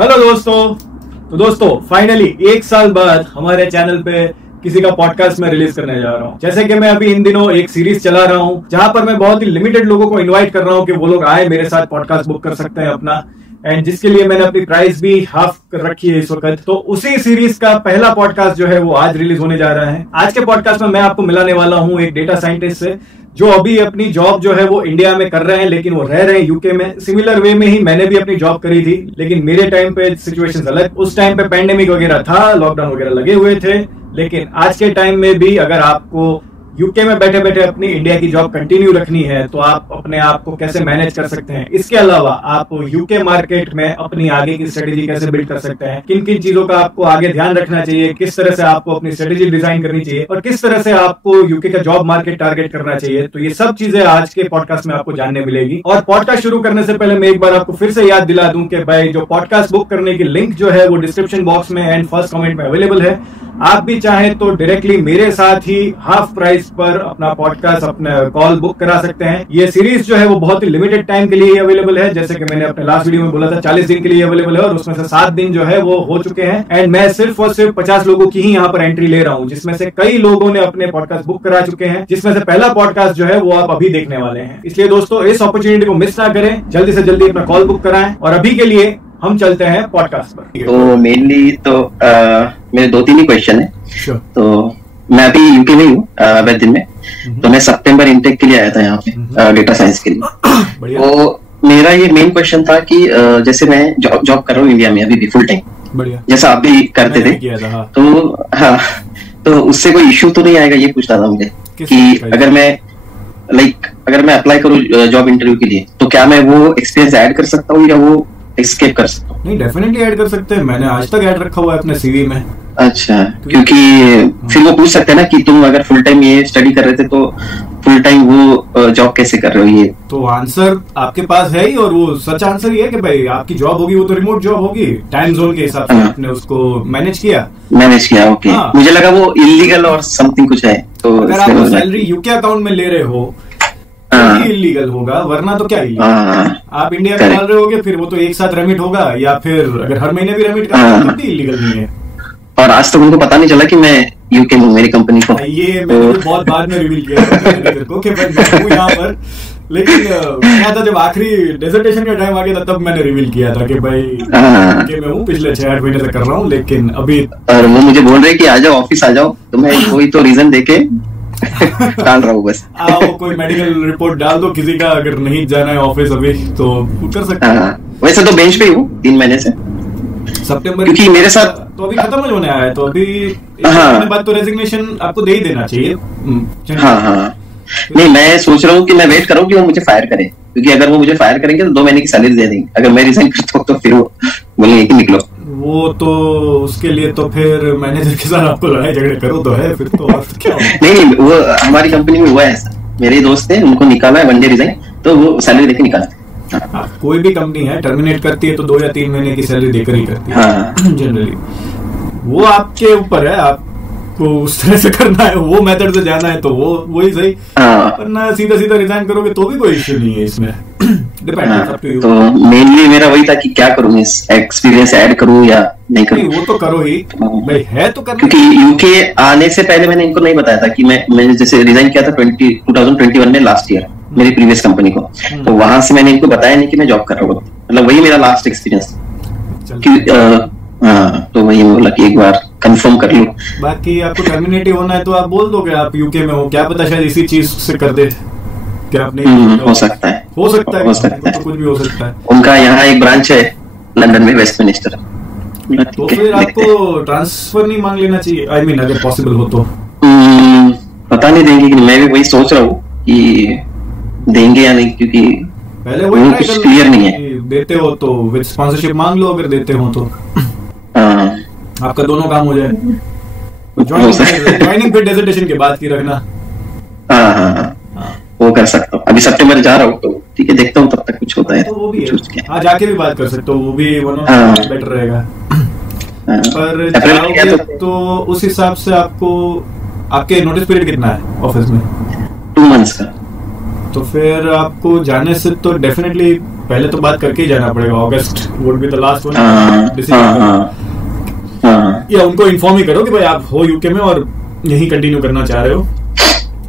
Hello दोस्तों। तो दोस्तों फाइनली 1 साल बाद हमारे चैनल पे किसी का पॉडकास्ट मैं रिलीज करने जा रहा हूँ। जैसे कि मैं अभी इन दिनों एक सीरीज चला रहा हूँ जहां पर मैं बहुत ही लिमिटेड लोगों को इनवाइट कर रहा हूँ कि वो लोग आए मेरे साथ पॉडकास्ट बुक कर सकते हैं अपना, एंड जिसके लिए मैंने अपनी प्राइस भी हाफ कर रखी है इस वक्त। तो उसी सीरीज का पहला पॉडकास्ट जो है वो आज रिलीज होने जा रहा है। आज के पॉडकास्ट में मैं आपको मिलाने वाला हूँ एक डेटा साइंटिस्ट से जो अभी अपनी जॉब जो है वो इंडिया में कर रहे हैं, लेकिन वो रह रहे हैं यूके में। सिमिलर वे में ही मैंने भी अपनी जॉब करी थी, लेकिन मेरे टाइम पे सिचुएशंस अलग। उस टाइम पे पैंडेमिक वगैरह था, लॉकडाउन वगैरह लगे हुए थे, लेकिन आज के टाइम में भी अगर आपको यूके में बैठे बैठे अपनी इंडिया की जॉब कंटिन्यू रखनी है तो आप अपने आप को कैसे मैनेज कर सकते हैं। इसके अलावा आप यूके मार्केट में अपनी आगे की स्ट्रेटेजी कैसे बिल्ड कर सकते हैं, किन किन चीजों का आपको आगे ध्यान रखना चाहिए, किस तरह से आपको अपनी स्ट्रेटेजी डिजाइन करनी चाहिए और किस तरह से आपको यूके का जॉब मार्केट टारगेट करना चाहिए। तो ये सब चीजें आज के पॉडकास्ट में आपको जानने मिलेगी। और पॉडकास्ट शुरू करने से पहले मैं एक बार आपको फिर से याद दिला दूं कि भाई जो पॉडकास्ट बुक करने की लिंक जो है वो डिस्क्रिप्शन बॉक्स में एंड फर्स्ट कमेंट में अवेलेबल है। आप भी चाहें तो डायरेक्टली मेरे साथ ही हाफ प्राइस पर अपना पॉडकास्ट, अपना कॉल बुक करा सकते हैं। ये सीरीज जो है वो बहुत ही लिमिटेड टाइम के लिए अवेलेबल है, जैसे कि मैंने अपने लास्ट वीडियो में बोला था 40 दिन के लिए अवेलेबल है और उसमें से 7 दिन जो है वो हो चुके हैं। एंड मैं सिर्फ और सिर्फ 50 लोगों की ही यहाँ पर एंट्री ले रहा हूँ, जिसमें से कई लोगों ने अपने पॉडकास्ट बुक करा चुके हैं, जिसमें से पहला पॉडकास्ट जो है वो आप अभी देखने वाले हैं। इसलिए दोस्तों इस अपॉर्चुनिटी को मिस ना करें, जल्दी से जल्दी अपना कॉल बुक कराएं। और अभी के लिए हम चलते हैं पॉडकास्ट पर। तो मेनली तो मेरे 2-3 ही क्वेश्चन है। तो मैं अभी यूके में हूँ वेस्ट में। तो मैं सितंबर इनटेक के लिए आया था यहाँ पे डेटा साइंस के लिए। तो मेरा ये मेन क्वेश्चन था कि जैसे मैं जॉब कर रहा हूँ इंडिया में अभी भी फुल टाइम, जैसा आप भी करते थे। तो हाँ, तो उससे कोई इश्यू तो नहीं आएगा, ये पूछना था मुझे कि अगर मैं अप्लाई करूँ जॉब इंटरव्यू के लिए तो क्या मैं वो एक्सपीरियंस ऐड कर सकता हूँ या वो एस्केप कर सकता हूँ? नहीं, डेफिनेटली ऐड कर सकते हैं। मैंने आज तक ऐड रखा हुआ है अपने सीवी में। अच्छा, क्योंकि फिर वो पूछ सकते हैं ना कि तुम अगर फुल टाइम ये स्टडी कर रहे थे तो फुल टाइम वो जॉब कैसे कर रहे हो। ये तो आंसर आपके पास है ही, और वो सच आंसर ये है कि भाई आपकी जॉब होगी वो तो रिमोट जॉब होगी, टाइम जोन के हिसाब से आपने उसको मैनेज किया। ओके। मुझे लगा वो इलीगल और समथिंग कुछ है। तो अगर आप सैलरी यूके अकाउंट में ले रहे हो इलीगल होगा, वरना तो क्या इलीगल। आप इंडिया में डाल रहे होगे फिर वो तो एक साथ रेमिट होगा, या फिर अगर हर महीने भी रेमिट करना तो भी इलीगल नहीं है। और आज तक उनको पता नहीं चला कि मैं यूके में हूँ, मेरी कंपनी को। ये मैंने बहुत बाद में रिवील किया कि मैं हूँ यहाँ पर, लेकिन क्या था जब आखिरी डेजर्टेशन का टाइम आ गया था तब मैंने रिवील किया था कि भाई कि मैं हूँ, पिछले 6-8 महीने से कर रहा हूँ। लेकिन अभी और वो मुझे बोल रहे कि आ जाओ ऑफिस आ जाओ, तो मैं कोई तो रीजन देके डाल रहा हूँ बस। आओ कोई मेडिकल रिपोर्ट डाल दो किसी का, अगर नहीं जाना है ऑफिस अभी तो कर सकते हैं। वैसे तो बेंच पे ही हूँ 3 महीने से, सितंबर, क्योंकि मेरे साथ तो अभी खत्म होने आया है, तो अभी महीने बाद तो रेजिग्नेशन आपको दे ही देना चाहिए। हाँ, नहीं मैं सोच रहा हूँ कि मैं वेट कर रहा हूँ कि वो मुझे फायर करे, क्योंकि अगर वो मुझे फायर करेंगे तो 2 महीने की सैलरी दे देंगे। अगर मैं रिजाइन करता हूँ तो फिर वो बोलेंगे कि निकलो। वो तो उसके लिए तो फिर मैनेजर के साथ आपको लड़ाई झगड़े करो तो है, फिर तो क्या नहीं, वो हमारी कंपनी में हुआ है ऐसा। मेरे दोस्त थे, उनको निकाला है 1 डे रिजाइन, तो वो सैलरी देके निकालते। कोई भी कंपनी है टर्मिनेट करती है तो 2 या 3 महीने की सैलरी देकर ही करती है जनरली। वो आपके ऊपर है, आपको उस तरह से करना है, वो मेथड से जाना है तो वो वही सही, वरना सीधा सीधा रिजाइन करोगे तो भी कोई इश्यू नहीं है इसमें। तो मेनली मेरा वही था कि क्या करूँ, एक्सपीरियंस ऐड करूँ या नहीं करूँ। वो तो करो ही भाई, है तो करना। क्योंकि यूके आने से पहले मैंने इनको नहीं बताया था कि मैंने जैसे रिजाइन किया था 2021 में लास्ट ईयर मेरी प्रीवियस कंपनी को, तो वहां से मैंने इनको बताया नहीं कि मैं जॉब कर रहा हूँ। मतलब वही मेरा लास्ट एक्सपीरियंस। तो वही बोला कि एक बार कंफर्म कर लूं। बाकी आपको टर्मिनेट होना है तो आप बोल दो कि आप यूके में हो, क्या पता शायद इसी चीज से कर दे। क्या आप नहीं हो सकता है तो कुछ भी हो सकता है। उनका यहाँ एक ब्रांच है लंदन में, वेस्टमिनिस्टर। तो फिर आपको ट्रांसफर नहीं मांग लेना चाहिए, आई मीन अगर पॉसिबल हो तो। पता नहीं देंगे कि मैं भी वही सोच रहा हूँ कि देंगे या नहीं, क्योंकि पहले वही कुछ क्लियर नहीं है। देते हो तो विद स्पॉन्सरशिप मांग लो, अगर देते हो तो आपका दोनों काम हो जाए। ज्वाइनिंग फिर डेजर्टेशन के बाद की रखना। वो कर सकता हूँ। अभी सितंबर जा रहा हूँ तो ठीक है, देखता हूँ तब तक कुछ होता है तो वो भी है। जाके भी बात कर सकते हो, वो भी बेटर रहेगा। पर जाओगे तो उस हिसाब से आपको, आपके नोटिस पीरियड कितना है ऑफिस में? 2 मंथ्स का। तो फिर आपको जाने से तो डेफिनेटली पहले तो बात करके ही जाना पड़ेगा। August would be the last one या उनको इन्फॉर्म ही करो कि भाई आप हो यूके में और यही कंटिन्यू करना चाह रहे हो,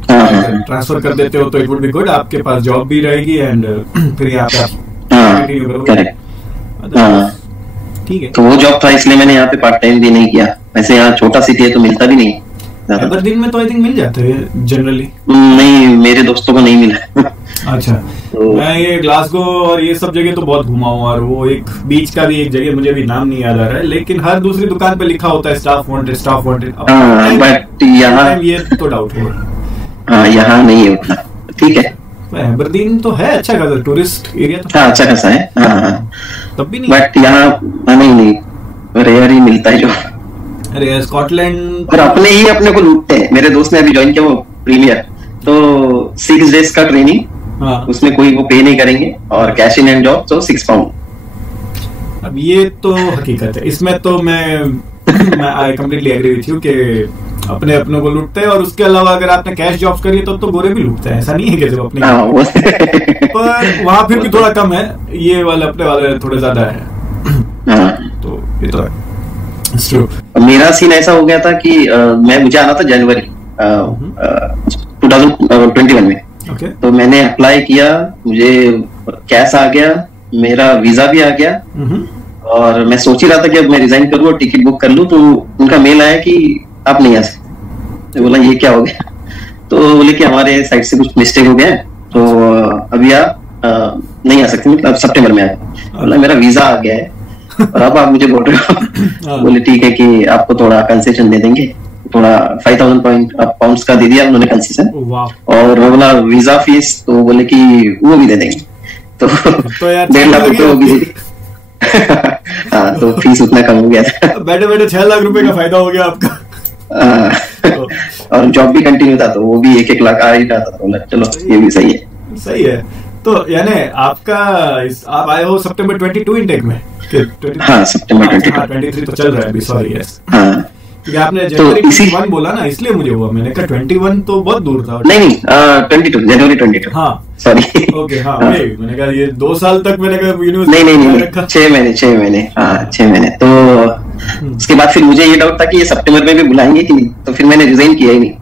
ट्रांसफर कर देते हो तो इट वुड बी गुड, आपके पास जॉब भी रहेगी एंड फिर यहाँ पे कंटिन्यू करोगे। ठीक है, तो वो जॉब था इसलिए मैंने यहाँ पे पार्ट टाइम भी नहीं किया। वैसे यहाँ छोटा सिटी है तो मिलता भी नहीं। एबरदीन में तो आई थिंक मिल जाते हैं जनरली। नहीं, मेरे दोस्तों को नहीं मिला। अच्छा, तो मैं ये ग्लासगो और ये सब जगह तो बहुत घुमा हूँ, और वो एक बीच का भी एक जगह मुझे भी नाम नहीं याद आ रहा है, लेकिन हर दूसरी दुकान पे लिखा होता है staff wanted, staff wanted. But यहाँ ये तो डाउट है, यहाँ नहीं है उतना। ठीक है, एबरदीन तो है अच्छा खासा टूरिस्ट एरिया तो। हाँ, अच्छा खासा है। तब भी नहीं, बट यहाँ नहीं रेयर ही मिलता है जो। अरे स्कॉटलैंड और अपने ही अपने को लूटते हैं। मेरे दोस्त ने अभी ज्वाइन किया वो प्रीमियर, तो 6 डेज का ट्रेनिंग, उसमें कोई वो पे नहीं करेंगे, और कैश इन एंड जॉब तो 6 पाउंड। अब ये तो हकीकत है, इसमें तो मैं I completely agree with you कि अपने अपनों को लूटते हैं, और उसके अलावा अगर आपने कैश जॉब्स करी तो गोरे भी लूटते हैं, ऐसा नहीं है कि सिर्फ अपने। पर वहां फिर भी थोड़ा कम है, ये वाले अपने वाले थोड़े ज्यादा है। तो ये तो है। मेरा सीन ऐसा हो गया था कि मुझे आना था जनवरी 2021 में। तो मैंने अप्लाई किया, मुझे कैश आ गया, मेरा वीजा भी आ गया, और मैं सोच ही रहा था कि अब मैं रिजाइन करूँ और टिकट बुक कर लूँ, तो उनका मेल आया कि आप नहीं आ सकते। तो बोला ये क्या हो गया? तो बोले कि हमारे साइड से कुछ मिस्टेक हो गया है, तो अभी आप नहीं आ सकते, मतलब सितंबर में आए। बोला मेरा वीजा आ गया है और अब आप मुझे बोल रहे हो। बोले ठीक है कि आपको थोड़ा कंसेशन दे देंगे, थोड़ा 5000 पाउंड्स का दे दिया उन्होंने कंसेशन, और बोला वीजा फीस तो बोले कि वो भी दे देंगे, तो 1.5 लाख रुपए वो भी दे दी। हाँ, तो फीस उतना कम हो गया था। बैठे बैठे 6 लाख रुपए का फायदा हो गया आपका। और जॉब भी कंटिन्यू था, तो वो भी 1-1 लाख आ ही रहा था। तो चलो ये भी सही है। सही है। तो यानी आपका आप आए हो सितंबर 22 इनटेक में? हाँ, सितंबर 23 तो चल रहा है अभी। Sorry, yes. हाँ, आपने जनवरी 21 बोला ना, इसलिए मुझे हुआ, मैंने कहा 21 तो बहुत दूर था। नहीं, 22 जनवरी 22। हाँ, सॉरी। ओके, हाँ, मैंने कहा ये 2 साल तक मैंने कहा यूनिवर्सिटी नहीं 6 महीने। हाँ, 6 महीने। तो उसके बाद फिर मुझे ये डाउट था कि ये सितंबर में भी बुलाएंगे कि नहीं, तो फिर मैंने रिजाइन किया ही नहीं,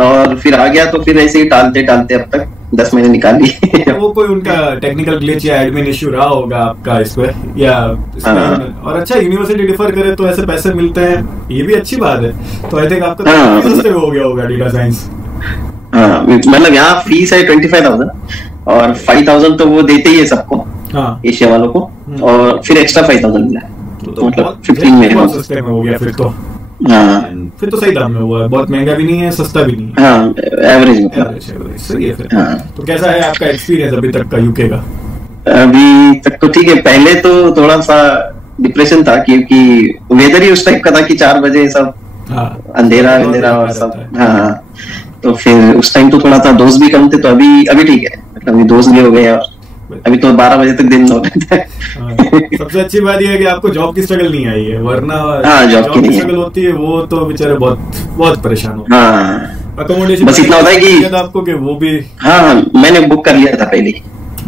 और फिर आ गया। तो फिर ऐसे ही टालते टालते अब तक 10 महीने निकाल लिए। वो कोई उनका टेक्निकल ग्लिच या एडमिन इश्यू रहा होगा आपका इस पे, या और अच्छा यूनिवर्सिटी डिफर करे तो ऐसे पैसे मिलते हैं, ये भी अच्छी बात है। तो आई थिंक आपका हो गया होगा डेटा साइंस। हाँ, मतलब यहाँ फीस है 25,000 और 5,000 तो वो देते ही है सबको, एशिया वालों को, और फिर एक्स्ट्रा 5,000 मिला, तो मतलब 15 में हो गया फिर तो। फिर तो सही दाम में हुआ है, बहुत महंगा भी नहीं है, सस्ता भी नहीं है। हाँ, एवरेज सही है फिर। तो कैसा है आपका एक्सपीरियंस अभी तक का यूके का? अभी तक तो ठीक है। पहले तो थोड़ा सा डिप्रेशन था, क्योंकि वेदर ही उस टाइप का था कि 4 बजे सब अंधेरा और सब। हाँ, तो फिर उस टाइम तो थोड़ा सा दोस्त भी कम थे, तो अभी ठीक है, मतलब अभी दोस्त भी हो गए, और अभी तो 12 बजे तक दिन हो रहा है। सबसे अच्छी बात यह है कि आपको जॉब की स्ट्रगल नहीं आई है, वरना जॉब की स्ट्रगल होती है वो तो बेचारे बहुत परेशान होते हैं। अकोमोडेशन बस इतना होता है कि आपको कि वो भी मैंने बुक कर लिया था पहले,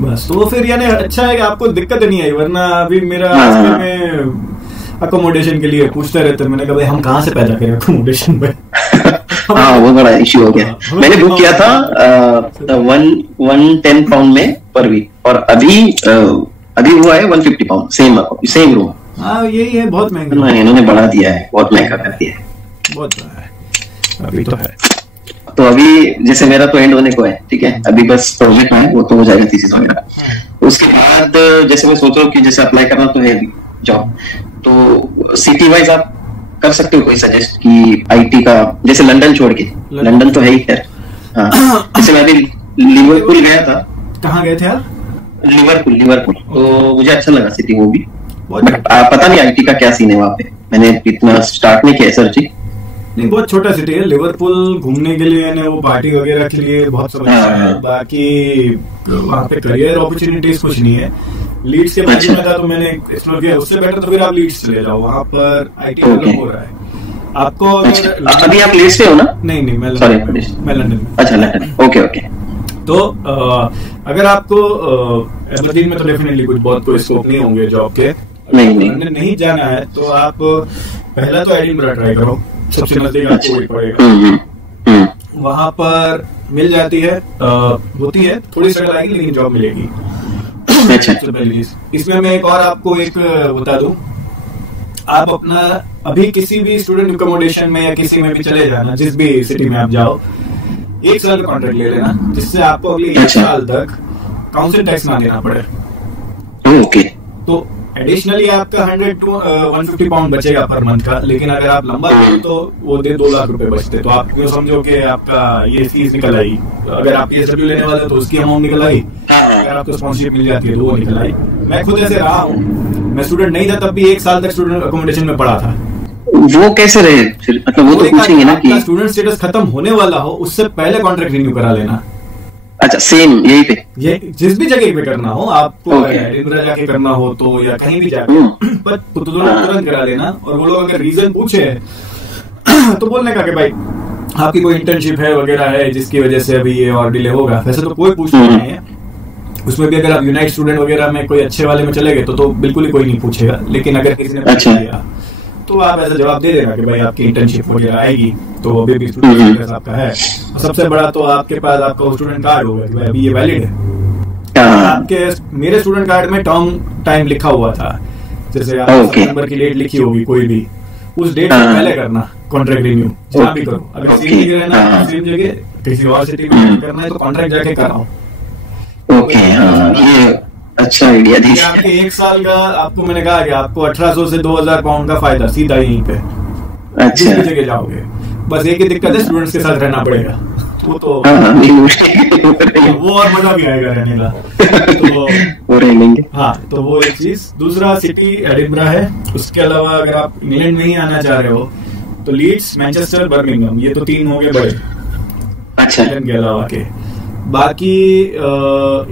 बस। तो फिर यानी अच्छा है कि आपको दिक्कत नहीं आई, वरना अभी मेरा में अकोमोडेशन के लिए पूछते रहते, मैंने कहा भाई हम कहाँ से पैदा करें अकोमोडेशन में। हाँ, वो बड़ा इश्यू हो गया। मैंने बुक किया था 110 पाउंड में पर वीक, और अभी हुआ है 150 पाउंड, सेम रूम। हाँ, यही है, बहुत महंगा। इन्होंने बढ़ा दिया है, बहुत महंगा कर दिया है, बहुत अभी तो है। तो अभी जैसे मेरा तो एंड होने को है, ठीक है, अभी बस प्रोजेक्ट है, वो तो हो जाएगा थीसिस वगैरह। उसके बाद जैसे मैं सोच रहा हूँ कि जैसे अप्लाई करना तो है जॉब, तो सिटी वाइज आप कर सकते हो कोई सजेस्ट कि आईटी का, जैसे लंदन छोड़ के, लंदन तो है ही खैर। हाँ, जैसे मैं अभी लिवरपूल गया था। कहाँ गए थे आप? लिवरपूल तो मुझे अच्छा लगा सिटी, वो भी। बट पता नहीं आईटी का क्या सीन है वहाँ पे, मैंने इतना स्टार्ट नहीं किया सर्च। नहीं, बहुत छोटा सिटी है लिवरपूल, घूमने के लिए ना, वो पार्टी वगैरह के लिए बहुत सब अच्छा है। बाकी वहाँ पे करियर अपॉर्चुनिटीज कुछ नहीं है। लीड्स के बारे में था तो मैंने एक्सप्लोर किया, उससे बेटर तो फिर आप लीड्स चले जाओ, वहाँ पर आईटी डेवलप हो रहा है आपको। अभी आप लीड्स पे हो ना? नहीं, मैं लंदन में। अच्छा, लंदन। ओके। तो अगर आपको एबरदीन में तो डेफिनेटली कुछ बहुत कोई स्कोप नहीं होंगे जॉब के, नहीं जाना है तो आप पहला तो एडिनबरा ट्राई करो, सबसे नजदीक आपको वही पड़ेगा। वहां पर मिल जाती है, होती है थोड़ी स्ट्रगल आएगी लेकिन जॉब मिलेगी। इसमें मैं एक और आपको एक बता दूं, आप अपना अभी किसी भी स्टूडेंट अकोमोडेशन में या किसी में भी चले जाना, जिस भी सिटी में आप जाओ, 1 साल का कॉन्ट्रैक्ट ले लेना, जिससे आपको अगले 1 साल तक काउंसिल टैक्स ना देना पड़े। ओके। तो एडिशनली आपका 100 to 150 पाउंड बचेगा पर मंथ का, लेकिन अगर आप लंबा लो तो वो 2 लाख रुपए बचते। तो आप क्यों समझो कि आपका ये फीस निकल आई, अगर आप PSW लेने वाले तो उसकी अमाउंट निकल आई, अगर आपको स्पॉन्सरशिप मिल जाती है तो वो निकल आई। मैं खुद ऐसे रहा हूँ, मैं स्टूडेंट नहीं था तब भी 1 साल तक स्टूडेंट अकोमोडेशन में पढ़ा था। वो कैसे रहे फिर, मतलब वो तो पूछेंगे ना कि स्टूडेंट स्टेटस खत्म होने वाला हो उससे पहले कॉन्ट्रैक्ट रिन्यू करा लेना। अच्छा, सेम यही पे, ये जिस भी जगह पे करना हो आपको, एडिनबरा जाके करना हो तो या कहीं भी जाके, पर तुरंत करा लेना। और वो लोग अगर रीजन पूछे तो बोलने का कि भाई आपकी कोई इंटर्नशिप है वगैरह है जिसकी वजह से अभी ये और डिले होगा। वैसे तो कोई पूछना नहीं है उसमें भी। अगर आप यूनाइट स्टूडेंट वगैरह में कोई अच्छे वाले में चले गए तो बिल्कुल ही कोई नहीं पूछेगा, लेकिन अगर किसी ने पूछ लिया तो आप ऐसा जवाब दे देना कि भाई आपकी इंटर्नशिप वगैरह आएगी, तो अभी भी स्टूडेंट आपका है। और सबसे बड़ा तो आपके पास आपका स्टूडेंट कार्ड होगा कि भाई अभी ये वैलिड है। आपके मेरे स्टूडेंट कार्ड में टर्म टाइम लिखा हुआ था, जैसे आप सितंबर की डेट लिखी होगी कोई भी, उस डेट से पहले करना कॉन्ट्रैक्ट रिन्यू, जहाँ भी करो। अगर सेम जगह रहना, सेम जगह किसी और सिटी में करना है तो कॉन्ट्रैक्ट जाके कराओ। ओके, ये अच्छा आइडिया दी। आपके 1 साल का आपको मैंने कहा कि आपको 1800 से 2000 पाउंड का फायदा सीधा यहीं पे। अच्छा, जगह जाओगे, बस एक ही दिक्कत है स्टूडेंट्स के साथ रहना पड़ेगा, वो तो वो और मजा भी आएगा रहने का, तो वो रह लेंगे। हाँ, तो वो एक चीज। दूसरा सिटी एडिनबरा है, उसके अलावा अगर आप इंग्लैंड नहीं आना चाह रहे हो तो लीड्स, मैनचेस्टर, बर्मिंघम, ये तो 3 हो गए बड़े। अच्छा, के अलावा के बाकी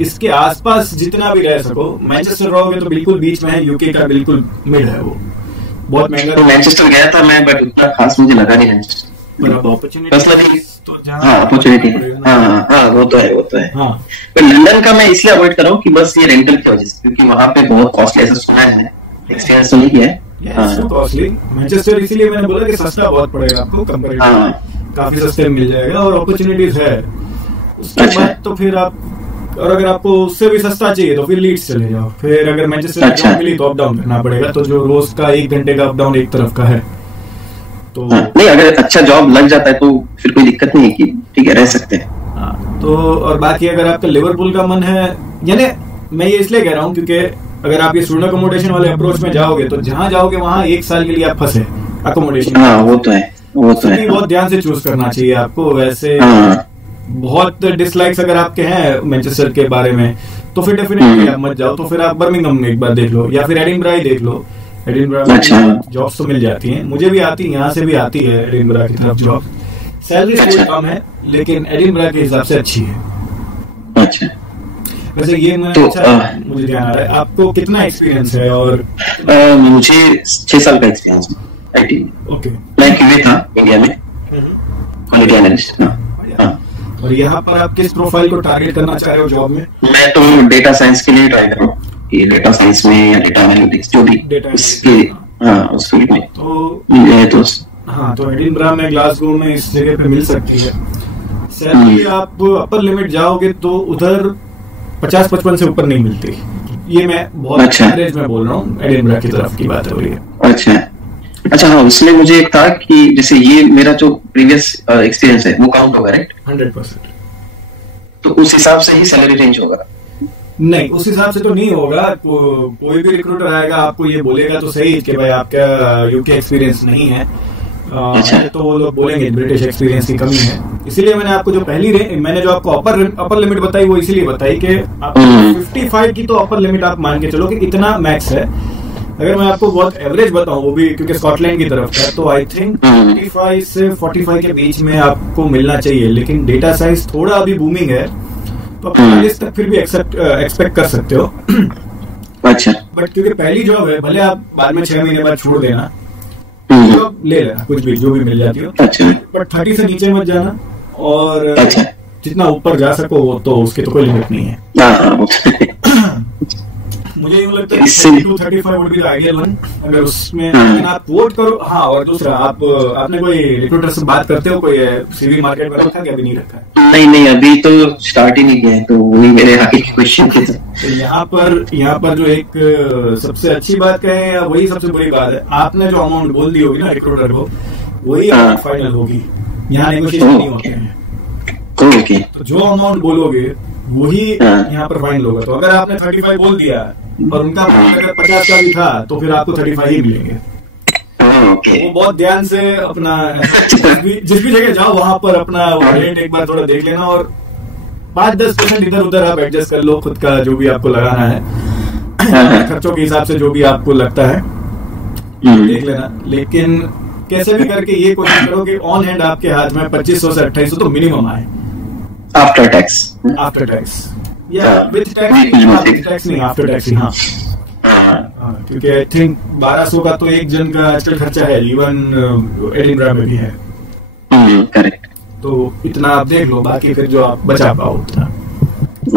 इसके आसपास जितना भी रह सको। मैनचेस्टर रहोगे तो बिल्कुल बीच में है, यूके का बिल्कुल मिड है, वो बहुत महंगा। तो मैनचेस्टर गया था मैं, बट उतना खास मुझे लगा नहीं मैनचेस्टर। अपॉर्चुनिटी, हाँ वो तो है। पर लंदन का मैं इसलिए अवॉइड कर रहा हूँ कि बस ये रेंटल की वजह से, क्योंकि वहाँ पे बहुत कॉस्टली, ऐसा सुना है, एक्सपीरियंस तो नहीं किया है। कॉस्टली मैनचेस्टर इसलिए मैंने बोला कि सस्ता बहुत पड़ेगा आपको, कंपैरेटिवली काफी सस्ते मिल जाएगा और अपॉर्चुनिटीज है। उसके बाद तो फिर आप, और अगर आपको उससे भी सस्ता चाहिए तो फिर लीड्स चले जाओ। फिर अगर मैनचेस्टर के लिए तो अप डाउन करना पड़ेगा, तो जो रोज का 1 घंटे का अप डाउन एक तरफ का है तो नहीं, अगर अच्छा जॉब लग जाता है तो फिर कोई दिक्कत नहीं है कि ठीक है रह सकते हैं। तो और बाकी अगर आपका लिवरपूल का मन है, यानी मैं ये इसलिए कह रहा हूँ क्योंकि अगर आप ये स्टूडेंट अकोमोडेशन वाले अप्रोच में जाओगे तो जहाँ जाओगे वहाँ 1 साल के लिए आप फंसे अकोमोडेशन। हाँ, वो तो है। बहुत ध्यान से चूज करना चाहिए आपको। वैसे बहुत डिसलाइक्स अगर आपके हैं मैनचेस्टर के बारे में तो फिर डेफिनेटली आप मत जाओ, तो फिर आप बर्मिंघम में एक बार देख लो या फिर एडिनबरा ही देख लो। एडिनबरा में जॉब्स तो मिल जाती हैं, मुझे भी आती है, यहाँ से भी आती है एडिनबरा की तरफ जॉब। सैलरी थोड़ी कम है लेकिन एडिनबरा के हिसाब से अच्छी है। अच्छा, वैसे ये मुझे ध्यान आ रहा है, आपको कितना एक्सपीरियंस है? और मुझे 6 साल का एक्सपीरियंस है आईटी। ओके, मैं क्यूए था इंडिया में, क्वालिटी एनालिस्ट। और यहाँ पर आप किस प्रोफाइल को टारगेट करना चाह रहे हो जॉब में? मैं तो डेटा साइंस के लिए ट्राई कर रहा हूँ, डेटा साइंस में या डेटा एनालिटिक्स जो भी उसके, उस फील्ड में तो हाँ, तो एडिनबरा में, ग्लासगो में इस जगह पे मिल सकती है। सैलरी आप अपर लिमिट जाओगे तो उधर 50-55 से ऊपर नहीं मिलती। ये मैं बहुत एवरेज में बोल रहा हूँ, एडिनबरा की तरफ की बात हो रही है। अच्छा, हाँ, उसमें मुझे एक था कि जैसे ये मेरा जो प्रीवियस एक्सपीरियंस है वो काउंट होगा, राइट? 100%। तो उस हिसाब से ही सैलरी रेंज होगा? नहीं, उस हिसाब से तो नहीं होगा। कोई भी रिक्रूटर आएगा आपको ये बोलेगा तो सही कि भाई आपका यूके एक्सपीरियंस नहीं है, तो वो लोग बोलेंगे ब्रिटिश एक्सपीरियंस की कमी है। इसीलिए मैंने आपको जो मैंने जो आपको अपर लिमिट बताई वो इसीलिए बताई कि 55 की तो अपर लिमिट आप मान के चलो कि इतना मैक्स है। अगर मैं आपको बहुत एवरेज बताऊं, वो भी क्योंकि स्कॉटलैंड की तरफ है, तो आई थिंक 55 से 45 के बीच में आपको मिलना चाहिए। लेकिन डेटा साइंस थोड़ा अभी बूमिंग है तो आप 40 तक फिर भी एक्सपेक्ट कर सकते हो। अच्छा, बट क्योंकि पहली जॉब है, भले आप बाद में 6 महीने बाद छोड़ देना, जॉब ले लेना, कुछ भी जो भी मिल जाती हो, बट 30 से नीचे मत जाना। और जितना ऊपर जा सको वो तो उसकी तो कोई लिमिट नहीं है। मुझे यूँ लगता है 32-35 would be the ideal one अगर उसमें आप वोट करो। हाँ, और दूसरा आपने कोई रिक्रूटर से बात करते हो, कोई सीवी मार्केट में रखा है अभी नहीं रखा है? नहीं अभी तो स्टार्ट ही नहीं किया है, तो वही मेरे आगे के क्वेश्चन थे। तो यहाँ पर जो एक सबसे अच्छी बात कहें या वही सबसे बुरी बात है, आपने जो अमाउंट बोल दी होगी ना रिक्रूटर को, वही फाइनल होगी, यहाँ नेगोशिएशन नहीं होते हैं। तो जो अमाउंट बोलोगे वही यहाँ पर फाइनल होगा। तो अगर आपने 35 बोल दिया और उनका अगर 50 का भी था तो फिर आपको 35 ही मिलेंगे। वो बहुत ध्यान से अपना जिस भी जगह जाओ वहां पर अपना रेट एक बार थोड़ा देख लेना, और 5-10% इधर उधर आप एडजस्ट कर लो खुद का, जो भी आपको लगाना है खर्चों के हिसाब से, जो भी आपको लगता है देख लेना। लेकिन कैसे भी करके ये कोशिश करो कि ऑन हैंड आपके हाथ में 2500 से 2800 तो मिनिमम आए आफ्टर टैक्स या विद टैक्स नहीं, आफ्टर टैक्स। हाँ, क्योंकि आई थिंक 1200 का तो एक जन का आजकल खर्चा है, इवन एडिनबरा में भी है। करेक्ट। तो इतना आप देख लो, बाकी फिर जो आप बचा पाओ उतना।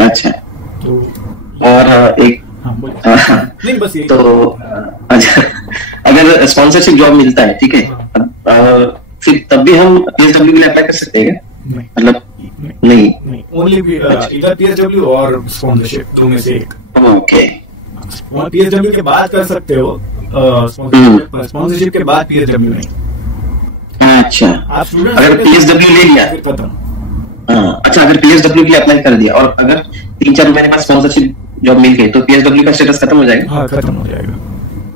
अच्छा, तो और एक नहीं बस ये तो अच्छा, अगर स्पॉन्सरशिप जॉब मिलता है, ठीक है, फिर तब भी हम PSW के लिए अप्लाई कर सकते हैं? मतलब नहीं, ओनली इधर PSW और स्पॉन्सरशिप, दो में से एक। ओके, PSW के बाद कर सकते हो स्पॉन्सरशिप के बाद PSW नहीं। अच्छा, अगर PSW ले लिया फिर खत्म। अच्छा, अगर PSW के लिए अप्लाई कर दिया और अगर 3-4 महीने बाद स्पॉन्सरशिप जॉब मिल गई तो PSW का स्टेटस खत्म हो जाएगा? हाँ, खत्म हो जाएगा,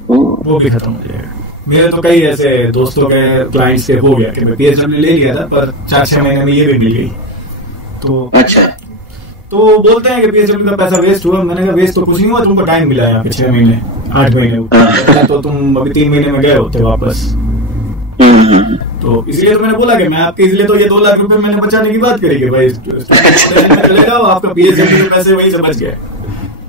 वो भी खत्म हो जाएगा। मेरे तो कई ऐसे दोस्तों के क्लाइंट्स से हो गया कि मैं PSW ले लिया था पर 4-6 महीने में ये भी मिल गई। तो अच्छा, तो बोलते हैं कि PSW का पैसा वेस्ट हुआ। मैंने कहा वेस्ट तो कुछ नहीं हुआ, तुमको टाइम मिला यहाँ पे 6 महीने 8 महीने, तो तुम अभी 3 महीने में गए होते वापस। तो इसलिए तो मैंने बोला कि मैं आपके इसलिए तो ये 2 लाख रुपए मैंने बचाने की बात करी कि भाई चले जाओ, आपका PSW के पैसे वही से बच गए।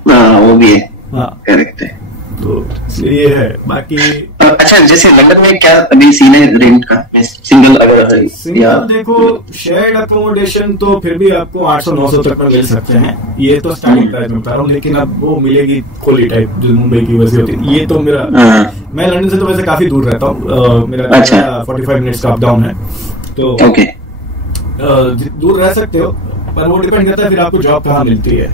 वो भी है। हाँ, करेक्ट है। तो ये है। बाकी अच्छा, जैसे लंदन में क्या अभी सीन है रेंट का? सिंगल अगर सिंगल देखो, शेयर्ड अकोमोडेशन तो फिर भी आपको 800-900 तक में मिल सकते हैं, ये तो स्टार्टिंग प्राइस में बता रहा हूँ। लेकिन अब वो मिलेगी खोली टाइप जो मुंबई की वैसे होती है। ये तो मेरा मैं लंदन से तो वैसे काफी दूर रहता हूँ, मेरा 45 मिनट्स का अप डाउन है, तो दूर रह सकते हो, पर वो डिपेंड करता है फिर आपको जॉब कहाँ मिलती है।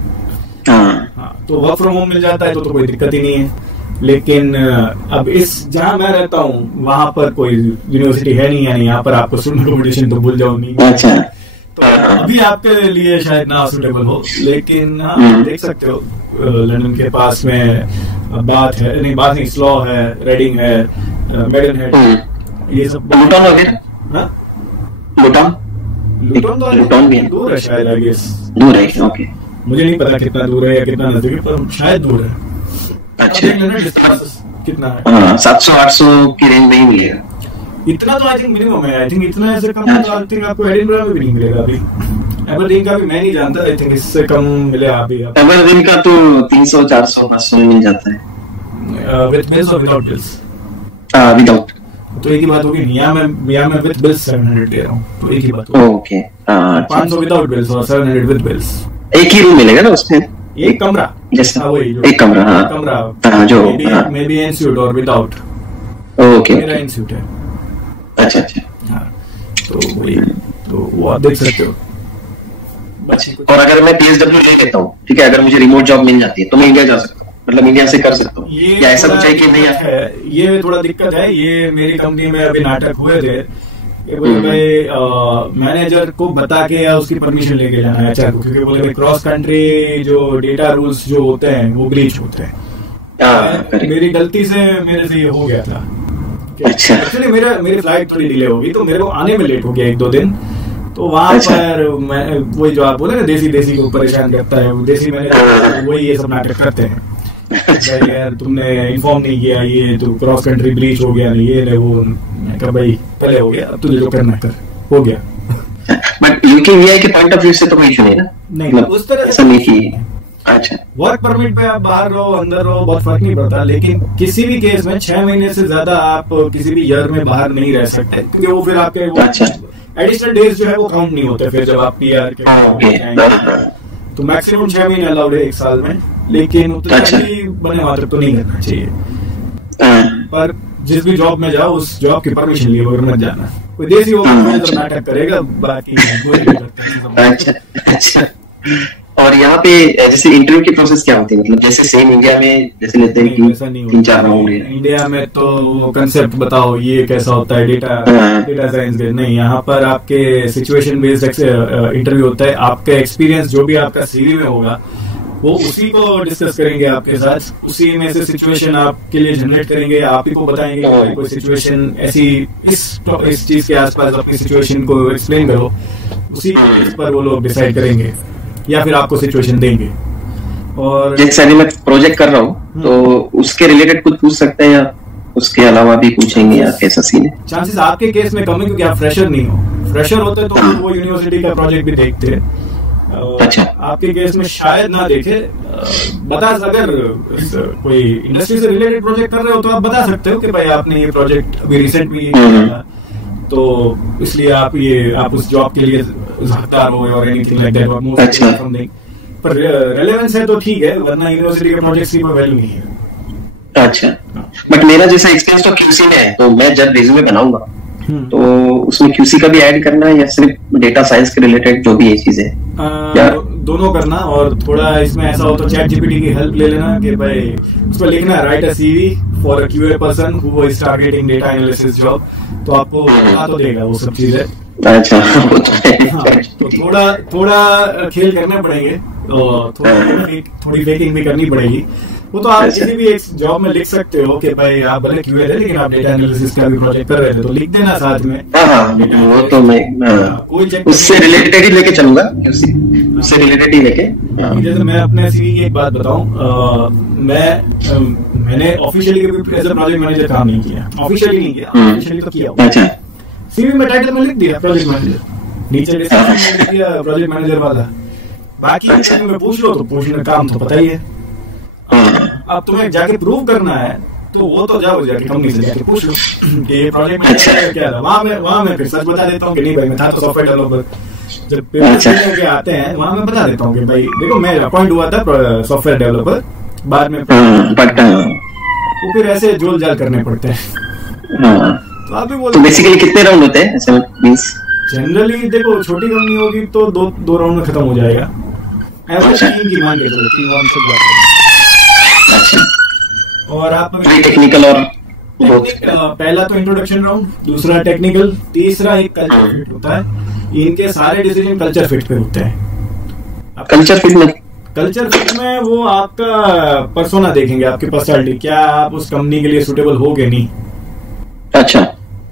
हाँ, तो वर्क फ्रॉम होम मिल जाता है तो कोई दिक्कत ही नहीं है। लेकिन अब इस जहाँ मैं रहता हूँ वहां पर कोई यूनिवर्सिटी है नहीं, यानी यहाँ पर आपको स्टूडेंट अकोमोडेशन तो भूल जाओ नहीं। अच्छा, तो अभी आपके लिए शायद ना सूटेबल हो, लेकिन हाँ, देख सकते हो लंदन के पास में बात नहीं, स्लॉ है, रेडिंग है, मेडन है, ये सब। लुटन भी दूर है शायद, आई गेस दूर है। ओके, मुझे नहीं पता कितना दूर है या कितना नजदीक है, पर शायद दूर है। अच्छा, कितना है? 700-800 की रेंज में ही मिलेगा इतना, तो आई थिंक मिनिमम है। आई थिंक इतना ऐसे कम तो आई थिंक आपको एडिनबरा में भी नहीं मिलेगा अभी। एबरडीन का भी मैं नहीं जानता, आई थिंक इससे कम मिलेगा अभी। एबरडीन का तो 300-400-500 में मिल जाता है विद बिल्स और विदाउट बिल्स? विदाउट। तो एक ही बात होगी, यहाँ मैं विद बिल्स 700 दे रहा हूँ, तो एक ही बात होगी। ओके, 500 विदाउट बिल्स और 700 विद बिल्स। एक ही रूम मिलेगा ना उसमें? एक कमरा जैसा, वही एक कमरा। हाँ, कमरा जो मे बी एनस्यूट और विदाउट। ओके, मेरा एनस्यूट है। अच्छा अच्छा, हाँ, तो वही, तो वो आप देख सकते हो। और अगर मैं PSW ले लेता हूँ, ठीक है, अगर मुझे रिमोट जॉब मिल जाती है तो मैं इंडिया जा सकता हूँ, मतलब इंडिया से कर सकता हूँ, या ऐसा कुछ है कि नहीं है? ये थोड़ा दिक्कत है। ये मेरी कंपनी में अभी नाटक हुए थे, मैनेजर को बता के या उसकी परमिशन लेके जाना है HR को, क्योंकि बोले क्रॉस कंट्री जो डेटा रूल्स जो होते हैं वो ब्रीच होते हैं। मेरी गलती से मेरे से ये हो गया था। अच्छा, एक्चुअली मेरी फ्लाइट थोड़ी डिले होगी, तो मेरे को आने में लेट हो गया 1-2 दिन। तो वहां पर मैं वही जो आप बोले ना, देसी को परेशान करता है, देसी मैनेजर वही ये सब नाटक करते हैं। यार तुमने इन्फॉर्म नहीं किया, ये तो क्रॉस कंट्री ब्रीच हो गया, ये वो। मैं कहा भाई पहले हो गया, अब तुझे जो करना कर, हो गया। बट यूके वीआई के पॉइंट ऑफ व्यू से तो कोई इशू नहीं ना? नहीं, उस तरह ऐसा नहीं कि अच्छा, वर्क परमिट पे आप बाहर रहो अंदर रहो बहुत फर्क नहीं पड़ता, लेकिन किसी भी केस में 6 महीने से ज्यादा आप किसी भी ईयर में बाहर नहीं रह सकते, क्योंकि वो फिर आपके एडिशनल डेज जो है वो काउंट नहीं होते फिर जब आप पीआर के। तो मैक्सिमम 6 महीने अलाउड है 1 साल में, लेकिन उतना भी बने वहां तक तो नहीं करना चाहिए। पर जिस भी जॉब में जाओ उस जॉब की परमिशन लिए वगैरह मत जाना। कोई देसी होगा तो नाटक करेगा, बाकी अच्छा। और यहाँ पे जैसे इंटरव्यू की प्रोसेस क्या होती है, मतलब जैसे सेम इंडिया में जैसे लेते हैं कि 3-4 राउंड है। इंडिया में तो कंसेप्ट बताओ ये कैसा होता है डेटा साइंस के, नहीं यहाँ पर आपके सिचुएशन बेस्ड इंटरव्यू होता है। आपका एक्सपीरियंस जो भी आपका सीवी में होगा वो उसी को डिस्कस करेंगे आपके साथ, उसी में से सिचुएशन आपके लिए जनरेट करेंगे, आप ही को बताएंगे कि कोई सिचुएशन ऐसी इस चीज के आसपास अपनी सिचुएशन को एक्सप्लेन करो, उसी पर वो लोग डिसाइड करेंगे या फिर आपको सिचुएशन देंगे। और जैसे मैं प्रोजेक्ट कर रहा हूँ तो उसके रिलेटेड कुछ पूछ सकते हैं या उसके अलावा भी पूछेंगे या कैसा सीन है? चांसेस आपके केस में कम है क्योंकि आप फ्रेशर नहीं हो। फ्रेशर होते तो वो यूनिवर्सिटी का प्रोजेक्ट भी देखते हैं। अच्छा, आपके केस में शायद ना देखे। बता, अगर कोई इंडस्ट्री से रिलेटेड प्रोजेक्ट कर रहे हो तो आप बता सकते हो कि भाई आपने ये प्रोजेक्ट अभी रिसेंट में किया, तो इसलिए आप उस जॉब के लिए हकदार हो और एनीथिंग लाइक दैट। अच्छा, पर रेलेवेंस है तो ठीक है, वरना यूनिवर्सिटी के प्रोजेक्ट्स की कोई वैल्यू नहीं है। अच्छा, बट मेरा जैसा एक्सपीरियंस तो क्यूसी में है, तो मैं जब रिज्यूमे बनाऊंगा तो उसमें क्यूसी का भी ऐड करना है या सिर्फ डेटा साइंस के रिलेटेड जो भी ये चीज है? दोनों करना, और थोड़ा इसमें ऐसा हो तो चैट जीपीटी की हेल्प ले लेना कि भाई उसको लिखना right a CV for a QA person who is targeting data analysis job, तो आपको बता तो देगा वो सब चीजें। अच्छा, तो थोड़ा खेल करने पड़ेंगे और थोड़ी फेकिंग भी करनी पड़ेगी। वो तो आप किसी भी एक जॉब में लिख सकते हो कि भाई आप भले क्यूए थे लेकिन आप डेटा एनालिसिस का भी प्रोजेक्ट कर रहे थे, तो लिख देना साथ में। वो तो मैं उससे रिलेटेड ही लेके चलूंगा, उससे रिलेटेड ही लेके। जैसे मैं अपने सीवी की एक बात बताऊं, मैंने ऑफिशियली कभी एज अ प्रोजेक्ट मैनेजर काम नहीं किया, ऑफिशियली नहीं किया, ऑफिशियली तो किया। अच्छा, सीवी में टाइटल में लिख दिया प्रोजेक्ट मैनेजर, नीचे डिस्क्रिप्शन में लिख दिया प्रोजेक्ट मैनेजर वाला, बाकी में पूछ लो तो पूछने काम तो पता ही है। अब तुम्हें जाके प्रूव करना है तो वो तो जाओ जाके कंपनी से जाके पूछ लो कि ये प्रोजेक्ट में क्या था। वहां मैं फिर सच बता देता हूँ कि नहीं भाई मैं था तो सॉफ्टवेयर डेवलपर। जब पेपर के आते हैं वहां मैं बता देता हूँ कि भाई देखो मैं अपॉइंट हुआ था सॉफ्टवेयर डेवलपर, बाद में वो फिर ऐसे जोल जाल करने पड़ते हैं। तो आप भी बोल, तो बेसिकली कितने राउंड होते हैं ऐसे में? मींस जनरली देखो छोटी कंपनी होगी तो दो राउंड में खत्म हो जाएगा। ऐसा 3 की मान के चलो 3 राउंड से ज्यादा। और आप टेक्निकल और पहला तो इंट्रोडक्शन राउंड, दूसरा टेक्निकल, तीसरा एक कल्चर फिट होता है। इनके सारे डिसीजन कल्चर फिट पे होते हैं। कल्चर फिट में वो आपका पर्सोना देखेंगे, आपकी पर्सनालिटी, क्या आप उस कंपनी के लिए सुटेबल होगे नहीं। अच्छा,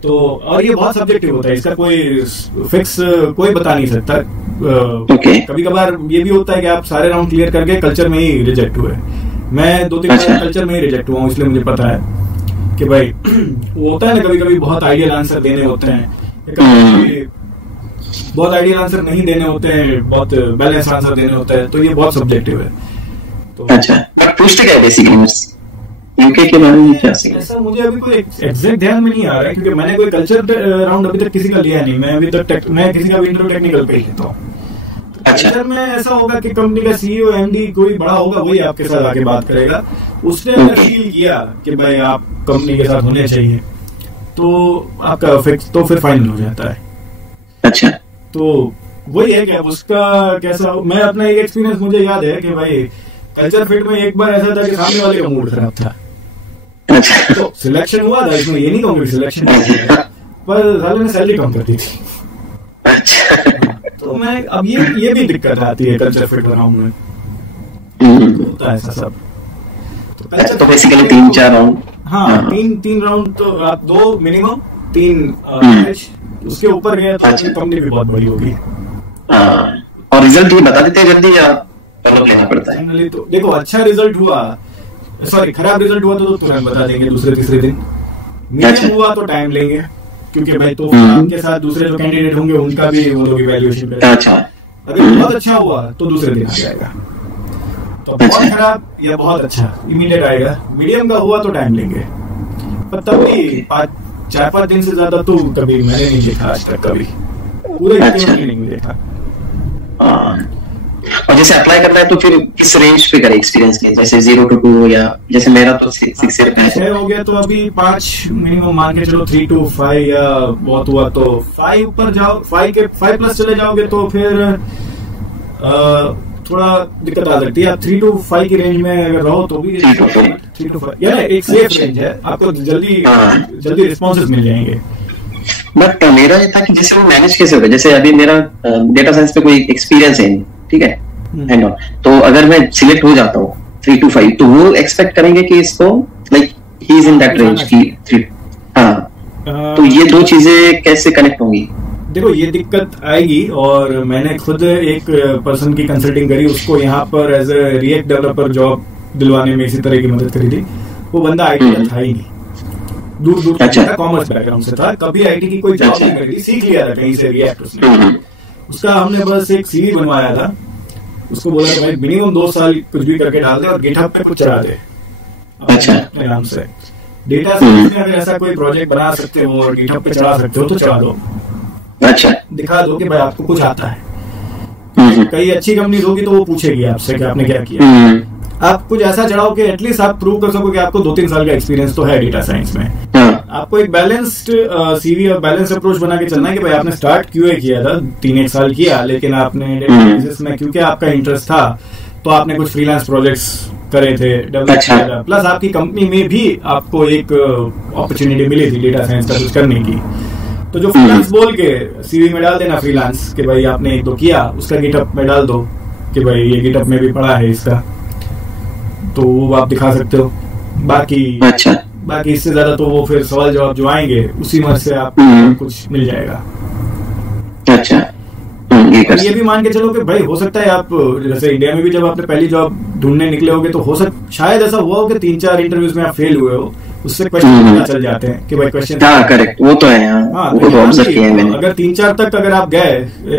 तो और ये बहुत सब्जेक्टिव होता है, इसका कोई फिक्स कोई बता नहीं सकता। कभी कभार ये भी होता है कि आप सारे राउंड क्लियर करके कल्चर में ही रिजेक्ट हुए। मैं 2-3 बार कल्चर में ही रिजेक्ट हुआ हूँ, इसलिए मुझे पता है कि भाई वो होता है ना, कभी कभी बहुत आइडियल आंसर देने होते हैं, कभी बहुत आइडियल आंसर नहीं देने होते हैं, बहुत बैलेंस आंसर देने होते हैं, तो ये बहुत सब्जेक्टिव है। तो अच्छा, पूछते क्या बेसिकली यूके के बारे में क्या सीखा? ऐसा मुझे अभी कोई एग्जैक्ट ध्यान में नहीं आ रहा है क्योंकि मैंने कोई कल्चर राउंड अभी तक किसी का लिया नहीं। मैं अभी तक मैं किसी का भी इंट्रो टेक्निकल पे लेता हूँ। कल्चर में ऐसा होगा कि कंपनी का सीईओ एमडी कोई बड़ा होगा, वही आपके साथ आके बात करेगा। उसने अगर फील किया कि भाई आप कंपनी के साथ होने चाहिए तो आपका फिक्स तो फिर फाइनल हो जाता है। अच्छा, तो वही है कि अब उसका कैसा, मैं अपना एक एक्सपीरियंस मुझे याद है कि भाई कल्चर फिट में एक बार ऐसा था कि सामने वाले का मूड खराब था। अच्छा, तो सिलेक्शन हुआ था, इसमें ये नहीं कहूँगा सिलेक्शन पर साले ने सैलरी कम कर दी थी। अच्छा, तो मैं अब ये भी दिक्कत आती है कल्चर फिट राउंड में, होता है ऐसा सब। तो बेसिकली 3-4 राउंड, हाँ 3 राउंड, तो आप 2 मिनिमम 3 उसके ऊपर गया तो कंपनी भी बहुत बड़ी होगी। और रिजल्ट भी बता देते हैं जल्दी या फॉलोअप लेना पड़ता है? जनरली तो देखो अच्छा रिजल्ट हुआ, सॉरी खराब रिजल्ट हुआ तो तुरंत बता देंगे दूसरे-तीसरे दिन। मीडियम हुआ तो टाइम लेंगे क्योंकि भाई तो आपके साथ दूसरे जो कैंडिडेट होंगे उनका भी वो लोग इवैल्यूएशन करेंगे। अच्छा, अगर बहुत अच्छा हुआ तो दूसरे दिन आ जाएगा। तो बहुत खराब या बहुत अच्छा इमीडिएट आएगा, मीडियम का हुआ तो टाइम लेंगे, पर तब भी 4-5 दिन से ज्यादा तो कभी मैंने नहीं देखा आज तक, कभी पूरे नहीं देखा। और जैसे अप्लाई करना है तो फिर किस रेंज पे करे एक्सपीरियंस के, जैसे 0 to 2 या जैसे मेरा तो 6 से 6 हो गया, तो अभी 5 मिनिमम मान के चलो, 3 to 5 या बहुत हुआ तो 5 ऊपर जाओ, 5+ चले जाओगे तो फिर थोड़ा दिक्कत आ सकती है। आप 3 to 5 की रेंज में अगर रहो तो भी 3 to 5 यार एक सेफ रेंज है, आपको जल्दी रिस्पॉन्सेस मिल जाएंगे। बट मेरा ये था कि जैसे वो मैनेज कैसे होगा, जैसे अभी मेरा डेटा साइंस पे कोई एक्सपीरियंस है, ठीक है, तो अगर मैं सिलेक्ट हो जाता हूँ 3 to 5, तो वो एक्सपेक्ट करेंगे कि इसको like he is in that range की 3। हाँ, तो ये दो चीजें कैसे कनेक्ट होंगी? देखो ये दिक्कत आएगी, और मैंने खुद एक पर्सन की कंसल्टिंग करी, उसको यहाँ पर as a React developer job दिलवाने में इसी तरह की मदद करी थी। वो बंदा आईटी का था ही नहीं, दूर अच्छा, कॉमर्स बैकग्राउंड से था, कभी आईटी की कोई जॉब नहीं करी, सीख लिया था कहीं से रिएक्ट उसने। उसका हमने बस एक सीवी बनवाया था, उसको बोला कि भाई मिनिमम 2 साल कुछ भी करके डाल दे और गिटहब पे कुछ चला दे अपने नाम से। डेटा साइंस में अगर ऐसा कोई प्रोजेक्ट बना सकते हो और गिटहब पे चला सकते हो तो चला दो, अच्छा, दिखा दो कि भाई आपको कुछ आता है। कई अच्छी कंपनी होगी तो वो पूछेगी आपसे कि आपने क्या किया। आप कुछ ऐसा चढ़ाओ कि एटलीस्ट आप प्रूव कर सको कि आपको 2-3 साल का एक्सपीरियंस तो है डेटा साइंस में। आपको एक बैलेंस्ड सीवी और बैलेंस्ड अप्रोच बना के चलना है कि भाई आपने स्टार्ट क्यूए किया था, 3-1 साल किया, लेकिन आपने डेटाबेस में क्योंकि आपका इंटरेस्ट था तो आपने कुछ फ्रीलांस प्रोजेक्ट्स करे थे, डेवलप किया था, प्लस आपकी कंपनी में भी आपको एक अपॉर्चुनिटी मिली थी डेटा साइंस का कुछ करने की। तो जो फ्रीलांस बोल के सीवी में डाल देना फ्रीलांस कि भाई आपने 1-2 किया, उसका गिटहब में डाल दो कि भाई ये गिटहब में भी पड़ा है इसका, तो वो आप दिखा सकते हो। बाकी इससे ज्यादा तो वो फिर सवाल जवाब जो आएंगे उसी मर्ज से आपको कुछ मिल जाएगा। अच्छा, ये भी मान के चलो कि भाई हो सकता है आप जैसे इंडिया में भी जब आपने पहली जॉब ढूंढने निकले होगे तो शायद ऐसा हुआ हो कि 3-4 इंटरव्यूज में आप फेल हुए हो, उससे क्वेश्चन पता चल जाते हैं कि भाई क्वेश्चन। हाँ करेक्ट, वो तो है। हाँ, वो तो ऑब्जर्व किया है मैंने। अगर 3-4 तक अगर आप गए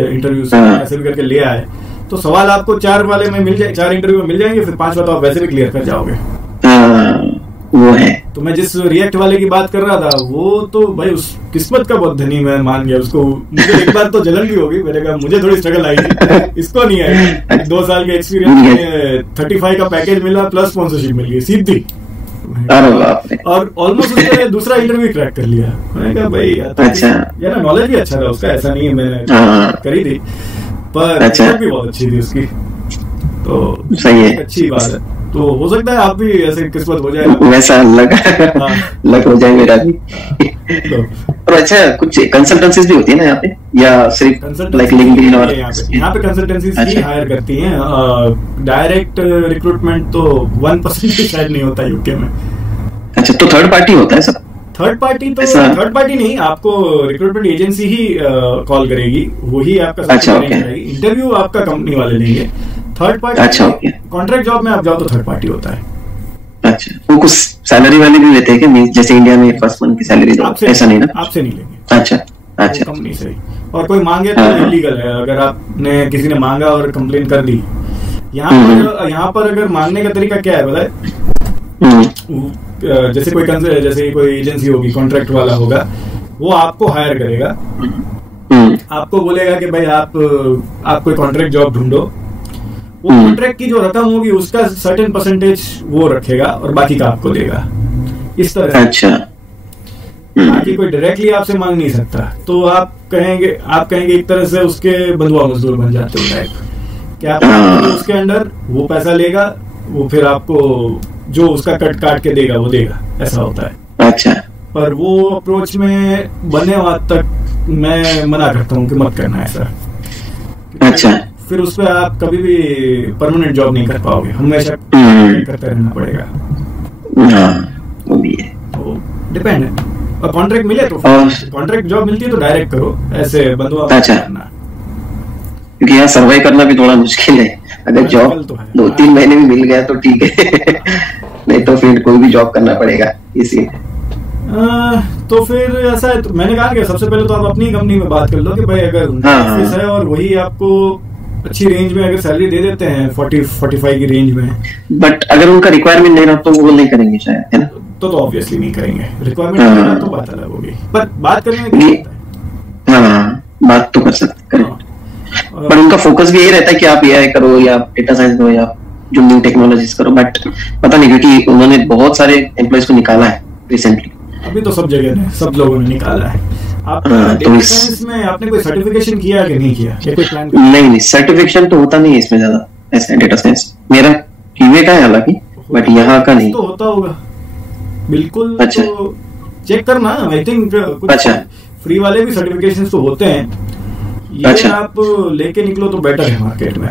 इंटरव्यूज ऐसे भी करके ले आए तो सवाल आपको 4 वाले में मिल जाए, 4 इंटरव्यू में मिल जाएंगे, फिर 5 तो आप वैसे भी क्लियर कर जाओगे। वो है। तो मैं जिस रिएक्ट वाले की बात कर रहा था वो तो भाई उस किस्मत का बहुत धनी मैं मान गया उसको। मुझे एक बार तो जलन भी होगी, मैंने कहा मुझे थोड़ी स्ट्रगल आई थी, इसको नहीं आई। 2 साल के एक्सपीरियंस में 35 का पैकेज मिला प्लस स्पॉन्सरशिप मिल गई सीधी, और ऑलमोस्ट उसने दूसरा इंटरव्यू क्रैक कर लिया। मैंने कहा भाई अच्छा यार, नॉलेज भी अच्छा था उसका, ऐसा नहीं है, मैंने करी थी पर भी बहुत अच्छी थी उसकी, तो सही है, अच्छी बात है। तो हो सकता है आप भी ऐसे किस्मत हो जाए, वैसा लग हो जाए मेरा भी। और अच्छा, कुछ कंसल्टेंसीज भी होती है ना यहाँ पे, या सिर्फ लाइक लिंक्डइन? और यहाँ पे कंसल्टेंसीज ही हायर करती हैं, डायरेक्ट रिक्रूटमेंट तो 1% भी शायद नहीं होता यूके में। अच्छा, तो थर्ड पार्टी होता है सब? थर्ड पार्टी नहीं, आपको रिक्रूटमेंट एजेंसी ही कॉल करेगी, वही आपका इंटरव्यू आपका कंपनी वाले लेंगे। थर्ड पार्टी, अच्छा, कॉन्ट्रैक्ट जॉब में आप जाओ तो थर्ड पार्टी होता है। अच्छा, वो कुछ सैलरी वाले भी लेते हैं क्या, जैसे इंडिया में फर्स्ट मंथ की सैलरी दो, ऐसा नहीं ना? आपसे नहीं लेंगे। अच्छा, कंपनी से, और कोई मांगे तो इलीगल है। अगर आपने किसी ने मांगा और कंप्लेन कर दी, यहाँ पर अगर मांगने का तरीका क्या है बताए? जैसे कोई एजेंसी होगी, कॉन्ट्रैक्ट वाला होगा, वो आपको हायर करेगा, आपको बोलेगा कि भाई आप कोई कॉन्ट्रैक्ट जॉब ढूंढो, वो कॉन्ट्रैक्ट की जो रकम होगी उसका सर्टेन परसेंटेज वो रखेगा और बाकी का आपको देगा, इस तरह से। अच्छा, बाकी कोई डायरेक्टली आपसे मांग नहीं सकता, तो आप कहेंगे एक तरह से उसके बंधुआ मजदूर बन जाते हो कि आप उसके अंडर, वो पैसा लेगा, वो फिर आपको जो उसका कट काट के देगा वो देगा, ऐसा होता है। अच्छा, पर वो अप्रोच में बने वहां तक मैं मना करता हूँ कि मत करना ऐसा। अच्छा, फिर उस पर आप कभी भी परमानेंट जॉब नहीं कर पाओगे, हमेशा करते रहना पड़ेगा। वो भी है, तो डिपेंड है। और कॉन्ट्रैक्ट मिले तो कॉन्ट्रैक्ट जॉब मिलती है तो डायरेक्ट करो, ऐसे बंधुआ करना, क्योंकि यहाँ सर्वाइव करना भी थोड़ा मुश्किल है। अगर जॉब तो 2-3 महीने में मिल गया तो ठीक है, नहीं तो फिर कोई भी जॉब करना पड़ेगा इसी। तो फिर ऐसा है, तो मैंने कहा कि सबसे पहले तो आप अपनी कंपनी में बात कर लो कि भाई अगर ऑफिस है और वही आपको अच्छी रेंज में अगर सैलरी दे देते हैं 40-45 की रेंज में, बट अगर उनका रिक्वायरमेंट नहीं रहा तो वो नहीं करेंगे शायद, है ना? तो ऑब्वियसली नहीं करेंगे। रिक्वायरमेंट तो बात अलग होगी, पर बात करने में क्या हाँ, बात तो कर सकते, करेक्ट। पर उनका फोकस भी यही रहता है कि आप एआई करो या डेटा साइंस करो या जो न्यू टेक्नोलॉजीज करो, बट पता नहीं क्योंकि उन्होंने बहुत सारे एम्प्लॉइज को निकाला है रिसेंटली। अभी तो सब जगह ने, सब लोगों ने निकाला है। आप डेटा साइंस में आपने कोई सर्टिफिकेशन किया कि नहीं किया, या कोई प्लान? नहीं, सर्टिफिकेशन तो होता नहीं है इसमें ज्यादा ऐसा डेटा साइंस। मेरा क्यूए का है हालांकि, बट यहाँ का नहीं। तो होता होगा बिल्कुल। अच्छा, तो चेक करना, आई थिंक कुछ अच्छा, फ्री वाले भी सर्टिफिकेशंस तो होते हैं, ये अच्छा, आप लेके निकलो तो बेटर है मार्केट में।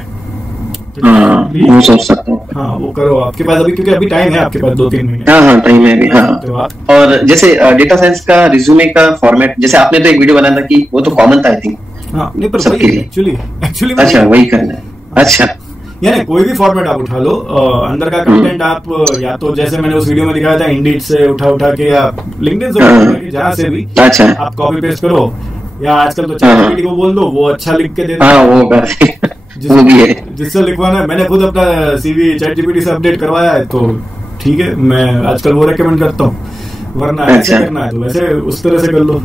हाँ, वो सोच सकता हूँ। हाँ, वो करो आपके पास अभी, क्योंकि अभी टाइम है आपके पास 2-3 महीने। हाँ, टाइम है अभी। हाँ, तो और जैसे डेटा साइंस का रिज्यूमे का फॉर्मेट, जैसे आपने तो एक वीडियो बनाया था कि वो तो कॉमन था आई थिंक। हाँ, नहीं पर सबके लिए एक्चुअली अच्छा वही करना है। अच्छा, यानी कोई भी फॉर्मेट आप उठा लो, अंदर का कंटेंट आप या तो जैसे मैंने उस वीडियो में दिखाया था इंडीड से उठा के या लिंक्डइन से, जहाँ से भी अच्छा आप कॉपी पेस्ट करो, या आजकल तो चैट को बोल दो, वो अच्छा लिख के दे दो। हाँ, वो कर वो भी है। जिससे लिखवाना है, मैंने खुद अपना सीवी चैटजीपीटी से अपडेट करवाया है, तो ठीक है, मैं आजकल वो रेकमेंड करता हूँ। वरना ऐसे करना है तो वैसे उस तरह से कर लो।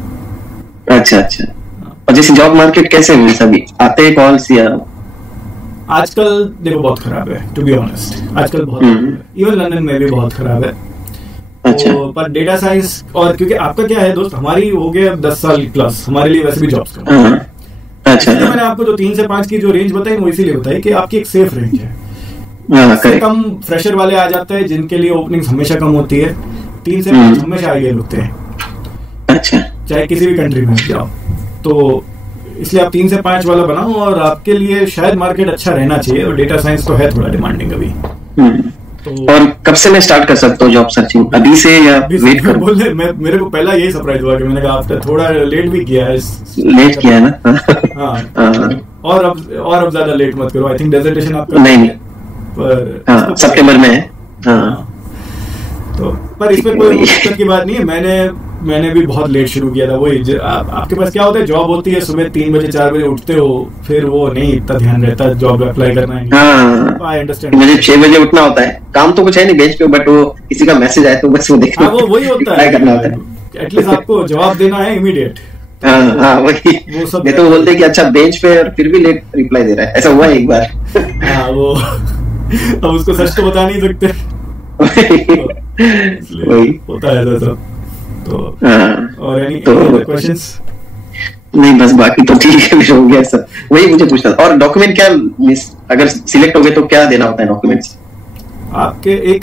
अच्छा, और जैसे जॉब मार्केट कैसे है, सभी आते हैं कॉल्स या? आजकल देखो बहुत खराब है, टू बी ऑनेस्ट। आजकल बहुत, इवन लंदन में भी बहुत खराब है। अच्छा, तो पर डेटा साइंस, और क्योंकि आपका क्या है दोस्त, हमारी हो गया 10 साल प्लस, हमारे लिए वैसे भी जॉब्स करना। अच्छा, मैंने आपको जो 3 से 5 की जो रेंज बताई वो इसीलिए बताई कि आपकी एक सेफ रेंज है। इससे कम फ्रेशर वाले आ जाते हैं जिनके लिए ओपनिंग हमेशा कम होती है। 3 से 5 हमेशा आइडियल होते हैं। अच्छा, चाहे किसी भी कंट्री में जाओ, तो इसलिए आप 3 से 5 वाला बनाओ, और आपके लिए शायद मार्केट अच्छा रहना चाहिए। और डेटा साइंस तो है थोड़ा डिमांडिंग अभी। तो और कब से मैं स्टार्ट कर सकता हूँ जॉब सर्चिंग, अभी से या वेट कर? बोले मेरे को पहला यही सरप्राइज हुआ कि मैंने कहा आपने थोड़ा लेट भी किया है। लेट किया है ना? हाँ, और अब ज्यादा लेट मत करो। आई थिंक डेजर्टेशन आपका नहीं, पर हाँ, सितंबर में है। हाँ, तो पर इसमें कोई दिक्कत की बात नहीं है। मैंने भी बहुत लेट शुरू किया था। वही आपके पास क्या होता है, जॉब होती है सुबह 3 बजे 4 बजे उठते हो, फिर वो नहीं इतना ध्यान रहता है जॉब अप्लाई करना है। हाँ, आई अंडरस्टैंड। मुझे 6 बजे उठना होता है, काम तो कुछ है नहीं बेंच पे, बट वो किसी का मैसेज आए तो बस वो देखना। वो वही होता है, करना होता है। एटलीस्ट आपको जवाब देना है इमीडिएट। हाँ, वही। नहीं तो बोलते कि अच्छा बेंच पे और फिर भी लेट रिप्लाई दे रहा है, ऐसा हुआ है एक बार। हाँ, वो अब उसको सच तो बता नहीं सकते। वही होता है ऐसा। तो और एनी क्वेश्चंस? नहीं, बस बाकी तो ठीक है, फिर हो गया सब। वही मुझे पूछना था। और डॉक्यूमेंट क्या, अगर सिलेक्ट हो गए तो क्या देना होता है डॉक्यूमेंट्स? आपके एक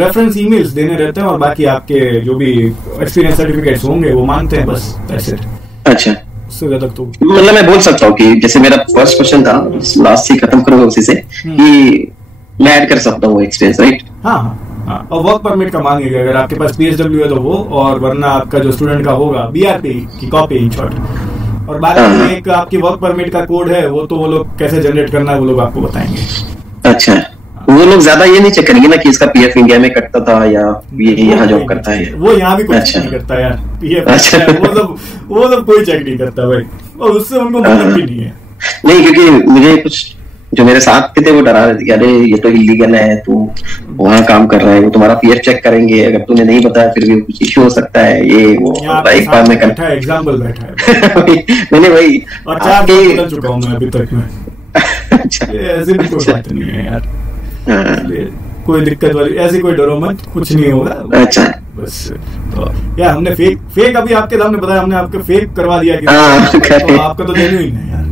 रेफरेंस ईमेल्स देने रहते हैं, और बाकी आपके जो भी एक्सपीरियंस सर्टिफिकेट्स होंगे वो मांगते हैं, बस दैट्स इट। अच्छा, उससे ज्यादा तो मतलब मैं बोल सकता हूँ कि जैसे मेरा फर्स्ट क्वेश्चन था, लास्ट से खत्म करूंगा उसी से, कि मैं ऐड कर सकता हूँ एक्सपीरियंस, राइट? हाँ, और वर्क परमिट का मांगेगा अगर आपके पास PSW है तो वो, और वरना आपका जो स्टूडेंट का होगा BRP की कॉपी इन शॉर्ट। और बाकी एक आपकी वर्क परमिट का कोड है, वो तो वो लोग कैसे जनरेट करना है वो लोग आपको बताएंगे। अच्छा, वो लोग ज्यादा ये नहीं चेक करेंगे ना कि इसका PF इंडिया में कटता था या ये यहाँ जॉब करता है? वो यहाँ भी कुछ नहीं करता यार, PF। अच्छा, वो सब कोई चेक नहीं करता भाई, और उससे उनको मतलब भी नहीं है। नहीं, क्योंकि मुझे कुछ जो मेरे साथ के थे वो डरा रहे थे कि अरे ये तो इलीगल है, तू वहाँ काम कर रहा है, वो तुम्हारा PF चेक करेंगे, अगर तूने नहीं बताया फिर भी कुछ इश्यू हो सकता है, ये वो। एक बार में बैठा है, एग्जाम्पल बैठा है। मैंने वही, और 4 बार बदल चुका हूँ मैं अभी तक में। अच्छा, ऐसे भी कोई बात नहीं है यार, कोई दिक्कत वाली ऐसी कोई डरो मत, कुछ नहीं होगा। अच्छा, बस तो यार हमने फेक अभी आपके सामने बताया, हमने आपके फेक करवा दिया कि तो आपका तो जेन्युइन है यार।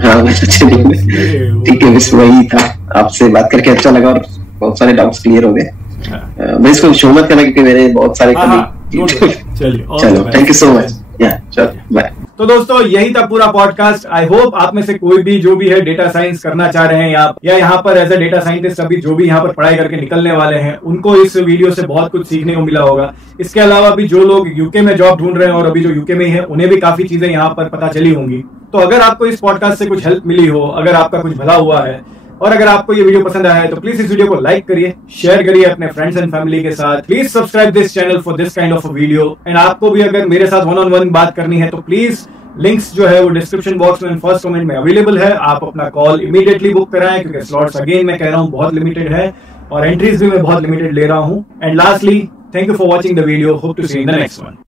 हाँ, ठीक है, बस वही था। आपसे बात करके अच्छा लगा और बहुत सारे डाउट्स क्लियर हो गए। मैं इसको शो मत करना क्योंकि मेरे बहुत सारे चलो, थैंक यू सो मच। चलो, बाय। तो दोस्तों यही था पूरा पॉडकास्ट। आई होप आप में से कोई भी जो भी है डेटा साइंस करना चाह रहे हैं या यहाँ पर एज ए डेटा साइंटिस्ट अभी जो भी यहाँ पर पढ़ाई करके निकलने वाले हैं, उनको इस वीडियो से बहुत कुछ सीखने को मिला होगा। इसके अलावा भी जो लोग यूके में जॉब ढूंढ रहे हैं और अभी जो यूके में ही है, उन्हें भी काफी चीजें यहाँ पर पता चली होंगी। तो अगर आपको इस पॉडकास्ट से कुछ हेल्प मिली हो, अगर आपका कुछ भला हुआ है, और अगर आपको ये वीडियो पसंद आया है तो प्लीज इस वीडियो को लाइक करिए, शेयर करिए अपने फ्रेंड्स एंड फैमिली के साथ। Please subscribe this channel for this kind of video. And आपको भी अगर मेरे साथ 1-on-1 बात करनी है तो प्लीज लिंक्स जो है वो डिस्क्रिप्शन बॉक्स में फर्स्ट कमेंट में अवेलेबल है। आप अपना कॉल इमीडिएटली बुक कराएं क्योंकि स्लॉट्स अगेन मैं कह रहा हूं बहुत लिमिटेड है और एंट्रीज भी मैं बहुत लिमिटेड ले रहा हूं। And lastly, thank you for watching the video, hope to see in the next one.